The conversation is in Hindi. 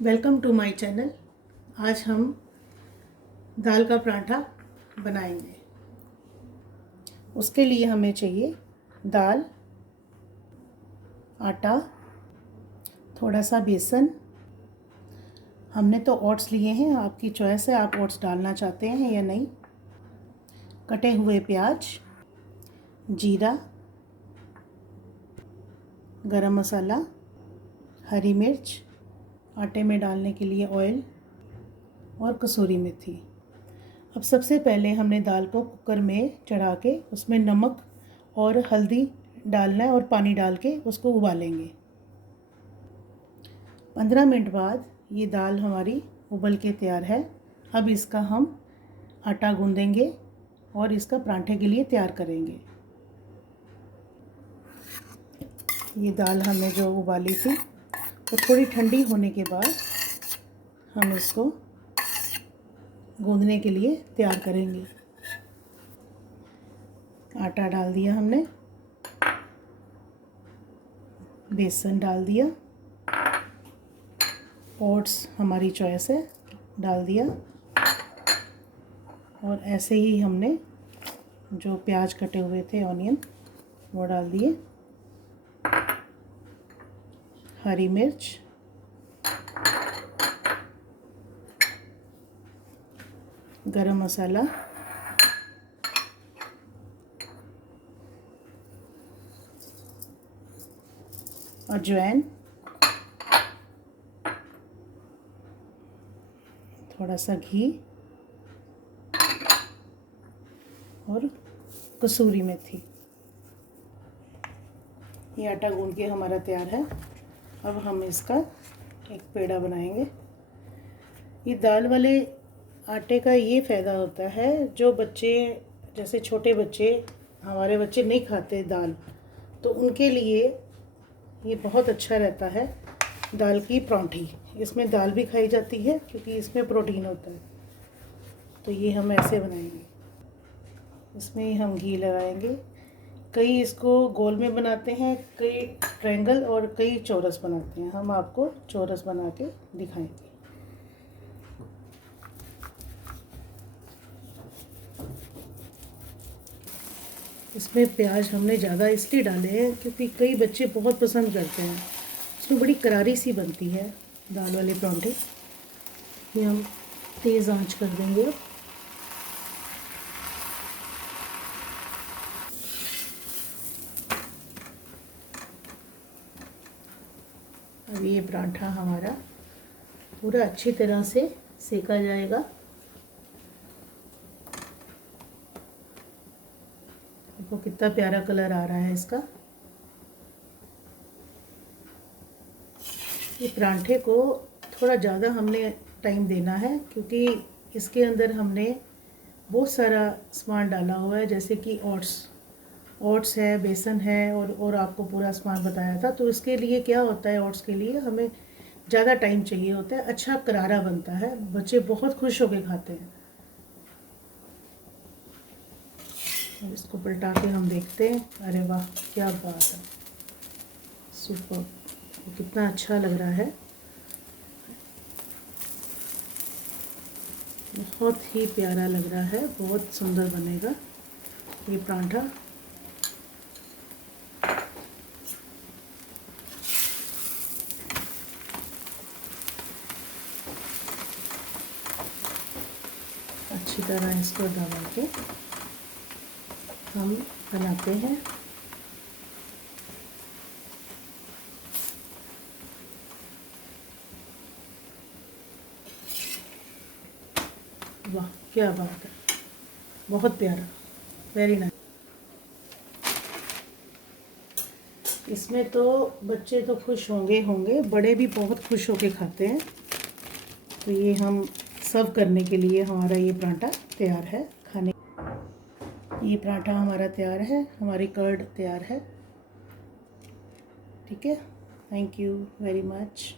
Welcome to my channel. आज हम दाल का पराठा बनाएंगे। उसके लिए हमें चाहिए दाल, आटा, थोड़ा सा बेसन। हमने तो ओट्स लिए हैं, आपकी चॉइस है आप ओट्स डालना चाहते हैं या नहीं। कटे हुए प्याज, जीरा, गरम मसाला, हरी मिर्च, आटे में डालने के लिए ऑयल और कसूरी मेथी। अब सबसे पहले हमने दाल को कुकर में चढ़ा के उसमें नमक और हल्दी डालना है और पानी डाल के उसको उबालेंगे। 15 मिनट बाद ये दाल हमारी उबल के तैयार है। अब इसका हम आटा गूंदेंगे और इसका पराठे के लिए तैयार करेंगे। ये दाल हमने जो उबाली थी तो थोड़ी ठंडी होने के बाद हम इसको गूंदने के लिए तैयार करेंगे। आटा डाल दिया हमने, बेसन डाल दिया, ओट्स हमारी चॉइस है डाल दिया, और ऐसे ही हमने जो प्याज कटे हुए थे ऑनियन वो डाल दिए, हरी मिर्च, गरम मसाला, अजवाइन, थोड़ा सा घी और कसूरी मेथी। ये आटा गूंद के हमारा तैयार है। अब हम इसका एक पेड़ा बनाएंगे। ये दाल वाले आटे का ये फ़ायदा होता है, जो बच्चे जैसे छोटे बच्चे, हमारे बच्चे नहीं खाते दाल, तो उनके लिए ये बहुत अच्छा रहता है। दाल की परांठी, इसमें दाल भी खाई जाती है क्योंकि इसमें प्रोटीन होता है। तो ये हम ऐसे बनाएंगे, इसमें ही हम घी लगाएंगे। कई इसको गोल में बनाते हैं, कई ट्रायंगल और कई चौरस बनाते हैं। हम आपको चौरस बना के दिखाएंगे। इसमें प्याज हमने ज़्यादा इसलिए डाले हैं क्योंकि कई बच्चे बहुत पसंद करते हैं। इसमें बड़ी करारी सी बनती है दाल वाले परांठे। ये हम तेज़ आंच कर देंगे। अब ये पराठा हमारा पूरा अच्छी तरह से सेका जाएगा। देखो कितना प्यारा कलर आ रहा है इसका। ये पराठे को थोड़ा ज़्यादा हमने टाइम देना है क्योंकि इसके अंदर हमने बहुत सारा सामान डाला हुआ है, जैसे कि ओट्स है, बेसन है, और आपको पूरा सामान बताया था। तो इसके लिए क्या होता है, ओट्स के लिए हमें ज़्यादा टाइम चाहिए होता है। अच्छा करारा बनता है, बच्चे बहुत खुश होकर खाते हैं। अब इसको पलटा के हम देखते हैं। अरे वाह, क्या बात है, सुपर! कितना अच्छा लग रहा है, बहुत ही प्यारा लग रहा है, बहुत सुंदर बनेगा ये पराठा। अच्छी तरह इसको दबा के हम बनाते हैं। वाह, क्या बात है, बहुत प्यारा, वेरी नाइस। इसमें तो बच्चे तो खुश होंगे, बड़े भी बहुत खुश होके खाते हैं। तो ये हम सर्व करने के लिए हमारा ये पराठा तैयार है खाने। ये पराठा हमारा तैयार है, हमारी कर्ड तैयार है। ठीक है, थैंक यू वेरी मच।